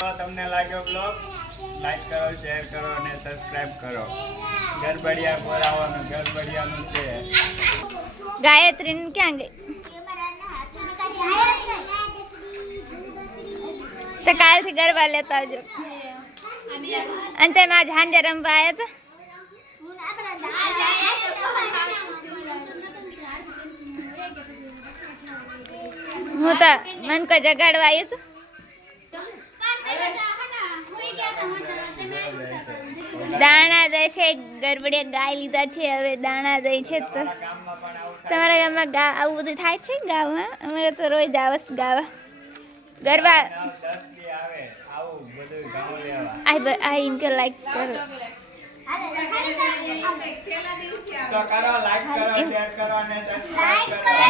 તો તમને લાગ્યો બ્લોગ લાઈક કરો, શેર કરો અને સબસ્ક્રાઇબ કરો. ગરબડિયા બોલાવવાનું ગરબડિયાનું છે. ગાયત્રી ક્યાં ગઈ? તો કાલથી ગરબા લેતા આવજો. અને તેમ આજ હાંજે રમવા આવ્યા હતા. હું તો મન કો જગાડવા આવ્યું હતું. દાણા દે છે, ગરબડિયા ગાય લીધા છે, હવે દાણા દે છે. તો તમારા ગામમાં આવું બધું થાય છે ગામમાં? અમારે તો રોજ આવસ ગાવા ગરબા. આ ઇનકે લાઈક કરો. તો કરો, લાઈક કરો, શેર કરો અને સબસ્ક્રાઇબ કરો.